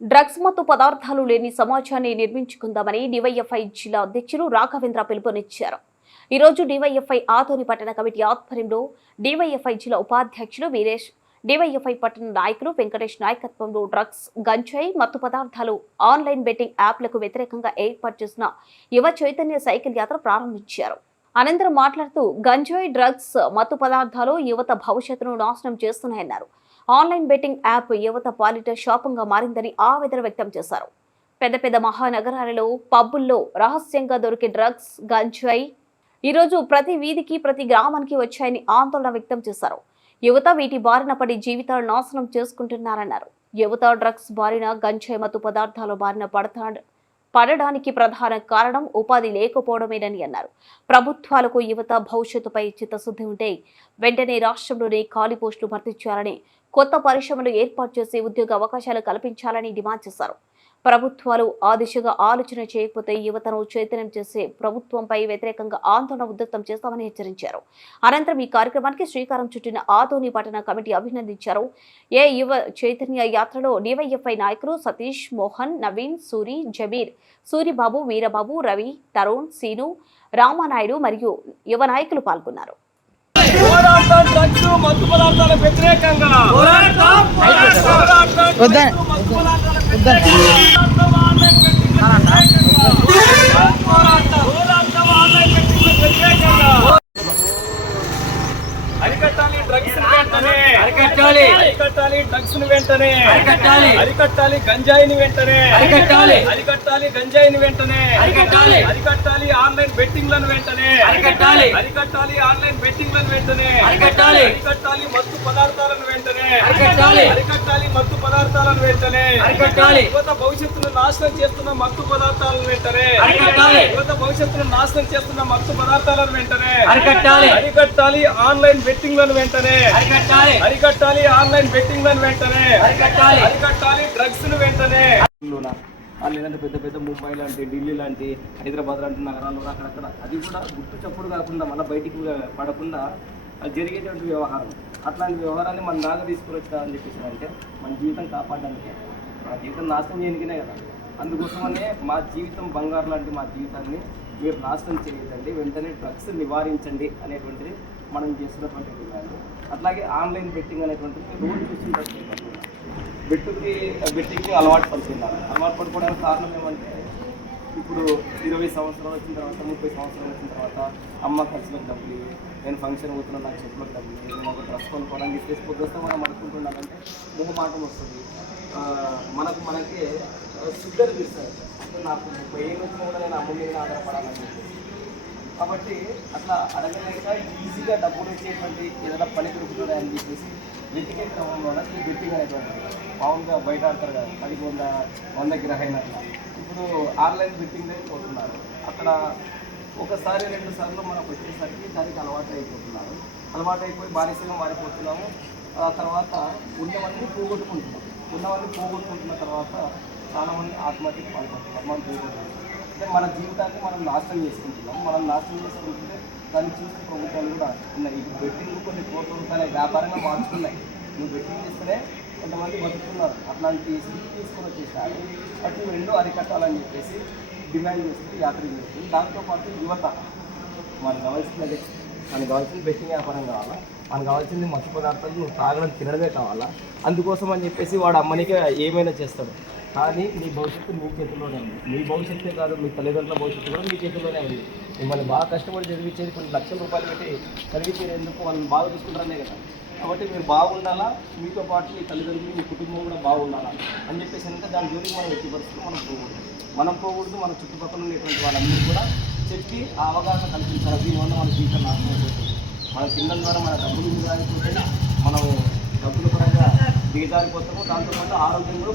Drugs మత్తు పదార్థాలు లేని సమాజాన్ని నిర్మించుకుందామని డివైఎఫ్ఐ జిల్లా అధ్యక్షులు రాఘవేంద్ర పిలుపునిచ్చారు. ఈ రోజు డివైఎఫ్ఐ ఆదోని పట్టణ కమిటీ ఆధ్వర్యంలో డివైఎఫ్ఐ జిల్లా ఉపాధ్యక్షులు వీరేష్ డివైఎఫ్ఐ పట్టణ నాయకులు వెంకటేష్ నాయకత్వంలో డ్రగ్స్ గంజాయి మత్తు పదార్థాలు ఆన్లైన్ బెట్టింగ్ యాప్లకు వ్యతిరేకంగా ఏర్పాటు చేసిన యువ చైతన్య సైకిల్ యాత్ర ప్రారంభించారు. అనంతరం మాట్లాడుతూ గంజాయి డ్రగ్స్ మత్తు పదార్థాలు యువత భవిష్యత్తును నాశనం చేస్తున్నాయన్నారు. ఆన్లైన్ బెట్టింగ్ యాప్ యువత పాలిట శాపంగా మారిందని ఆవేదన వ్యక్తం చేశారు. పెద్ద పెద్ద మహానగరాలలో పబ్బుల్లో రహస్యంగా దొరికే డ్రగ్స్ గంజాయి ఈరోజు ప్రతి వీధికి ప్రతి గ్రామానికి వచ్చాయని ఆందోళన వ్యక్తం చేశారు. యువత వీటి బారిన పడి జీవితాలు నాశనం చేసుకుంటున్నారన్నారు. యువత డ్రగ్స్ బారిన గంజాయి మత్తు పదార్థాల బారిన పడతాడు పడడానికి ప్రధాన కారణం ఉపాధి లేకపోవడమేనని అన్నారు. ప్రభుత్వాలకు యువత భవిష్యత్తుపై చిత్తశుద్ధి ఉంటే వెంటనే రాష్ట్రంలోనే ఖాళీ పోస్టులు భర్తీ చేయాలని కొత్త పరిశ్రమలు ఏర్పాటు చేసి ఉద్యోగ అవకాశాలు కల్పించాలని డిమాండ్ చేశారు. ప్రభుత్వాలు ఆ దిశగా ఆలోచన చేయకపోతే యువతను చైతన్యం చేసే ప్రభుత్వంపై వ్యతిరేకంగా ఆందోళన ఉధృతం చేస్తామని హెచ్చరించారు. అనంతరం ఈ కార్యక్రమానికి శ్రీకారం చుట్టిన ఆదోని పట్టణ కమిటీ అభినందించారు. ఏ యువ చైతన్య యాత్రలో డివైఎఫ్ఐ నాయకులు సతీష్ మోహన్ నవీన్ సూరి జబీర్ సూరిబాబు వీరబాబు రవి తరుణ్ సీను రామానాయుడు మరియు యువ నాయకులు పాల్గొన్నారు. వ్యతిరేకంగా. అరికట్టాలి డ్రగ్స్ అరికట్టాలి. అరికట్టాలి డ్రగ్స్ వెంటనే అరికట్టాలి. అరికట్టాలి గంజాయిని వెంటనే అరికట్టాలి. అరికట్టాలి గంజాయిని వెంటనే అరికట్టాలి. అరికట్టాలి ఆన్లైన్ బెట్టింగ్లను వెంటనే అరికట్టాలి. అరికట్టాలి ఆన్లైన్ బెట్టింగ్లను వెంటనే అరికట్టాలి. అరికట్టాలి మత్తు పదార్థాలను వెంటనే అరికట్టాలి. అరికట్టాలి మత్తు పదార్థాలను వెంటనే అరికట్టాలి. యువత భవిష్యత్తును నాశనం చేస్తున్న మత్తు పదార్థాలను వెంటనే అరికట్టాలి. యువత భవిష్యత్తును నాశనం చేస్తున్న మత్తు పదార్థాలను వెంటనే అరికట్టాలి. అరికట్టాలి ఆన్లైన్ బెట్టింగ్లను వెంటనే అరికట్టాలి అరికట్టాలి ఆన్లైన్ బెట్టింగ్లను వెంటనే అరికట్టాలి. అరికట్టాలి డ్రగ్స్ను వెంటనే లేదంటే పెద్ద పెద్ద ముంబై లాంటి ఢిల్లీ లాంటి హైదరాబాద్ లాంటి నగరాల్లో అక్కడక్కడ. అది కూడా గుర్తు చప్పుడు కాకుండా మళ్ళీ బయటికి పడకుండా అది జరిగేటువంటి వ్యవహారం. అట్లాంటి వ్యవహారాన్ని మన దాకా తీసుకురొచ్చా అని చెప్పేసి అంటే మన జీవితం కాపాడడానికి. మన జీవితం నాశనం చేయడానికినే కదా. అందుకోసమనే మా జీవితం బంగారు లాంటి మా జీవితాన్ని మీరు నాశనం చేయదండి వెంటనే డ్రగ్స్ నివారించండి అనేటువంటిది మనం చేస్తున్నటువంటి డిమాండ్. అట్లాగే ఆన్లైన్ బెట్టింగ్ అనేటువంటిది రోజు చూస్తుంటారు. బెట్టుకి బెట్టింగ్కి అలవాటు పడుతున్నారు. అలవాటు పడుకోవడానికి కారణం ఏమంటే ఇప్పుడు ఇరవై సంవత్సరాలు వచ్చిన తర్వాత ముప్పై సంవత్సరాలు వచ్చిన తర్వాత అమ్మ ఖర్చులకు డబ్బులు నేను ఫంక్షన్ పోతున్నా నాకు చెప్పులకు డబ్బులు నేను ఒక డ్రెస్ కొనుక్కోవడానికి ఇస్తే పొద్దుస్తే మనం అనుకుంటున్నామంటే మొహమాటం వస్తుంది. మనకు మనకి షుగర్ తీస్తారు నాకు ముప్పై ఏళ్ళు వచ్చినా కూడా నేను అమ్మ మీద ఆధారపడాలని చెప్పేసి కాబట్టి అట్లా అడగలేక ఈజీగా డబ్బులు వచ్చేటువంటి ఏదైనా పని దొరుకుతుందా అని చెప్పేసి వెతికే క్రమంలో ఈ బెట్టింగ్ అనేటువంటిది మామూలుగా బయట ఆడతారు కదా పది వంద వంద గ్రహైన ఇప్పుడు ఆన్లైన్ బెట్టింగ్ పోతున్నారు. అక్కడ ఒకసారి రెండు సార్లు మనకు వచ్చేసరికి దానికి అలవాటు అయిపోతున్నారు. అలవాటు అయిపోయి బానిసగా మారిపోతున్నాము. ఆ తర్వాత ఉన్నవన్నీ పోగొట్టుకుంటున్నాం. ఉన్నవన్నీ పోగొట్టుకుంటున్న తర్వాత చాలామంది ఆత్మహత్యకు పాల్పడుతున్నారు. మనం పోగొట్టుకుంటున్నాం. అంటే మన జీవితాన్ని మనం నాశనం చేసుకుంటున్నాం. మనం నాశనం చేసుకుంటుంటే దాన్ని చూస్తే ప్రభుత్వాలు కూడా ఉన్నాయి. ఇప్పుడు బెట్టింగ్ కొన్ని కోట్ల రూపాయల వ్యాపారంగా మార్చుకున్నాయి. నువ్వు బెట్టింగ్ చేస్తేనే కొంతమంది బతుకుతున్నారు. అట్లాంటి స్థితి తీసుకొని వచ్చేసారు బట్ రెండు అరికట్టాలని చెప్పేసి డిమాండ్ చేస్తుంది యాత్ర చేస్తుంది. దాంతోపాటు యువత మనకు కావాల్సినది మనకు కావాల్సింది బెట్టింగ్ వ్యాపారం కావాలా? మనకు కావాల్సింది మత్తు పదార్థాలు నువ్వు తాగడం తినడమే కావాలా? అందుకోసం అని చెప్పేసి వాడు అమ్మనికే ఏమైనా చేస్తాడు. కానీ మీ భవిష్యత్తు మీ చేతిలోనే ఉంది. మీ భవిష్యత్తే కాదు మీ తల్లిదండ్రుల భవిష్యత్తు కూడా మీ చేతిలోనే ఉంది. మిమ్మల్ని బాగా కష్టపడి చదివించేది కొన్ని లక్షల రూపాయలు పెట్టి చదివించేది ఎందుకు? వాళ్ళని బాగా చూసుకుంటారనే కదా. కాబట్టి మీరు బాగుండాలా? మీతో పాటు మీ తల్లిదండ్రులు మీ కుటుంబం కూడా బాగుండాలా? అని చెప్పేసి అంటే దాని జోలికి మనం ఎట్టి పరిస్థితులు మనం పోకూడదు. మనం పోకూడదు మన చుట్టుపక్కల ఉన్నటువంటి వాళ్ళందరూ కూడా చెప్పి ఆ అవగాహన కల్పించాలి. దీనివల్ల మన జీవితం నాశనం అయిపోతుంది మన పిల్లల ద్వారా మన డబ్బులు దిగజారిపోతే మనం డబ్బుల పరంగా దిగజారిపోతాము. దాంతోపాటు ఆరోగ్యం కూడా